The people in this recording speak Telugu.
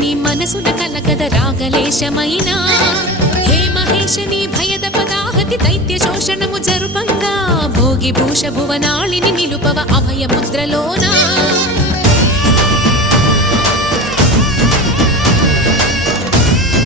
నీ మనసున కలకద రాగలేశమైనా హే మహేశని భయద పదాహతి దైత్య శోషణము జరుపంగా భోగి భూష భువనాళిని నిలుపవ అభయ ముద్రలోనా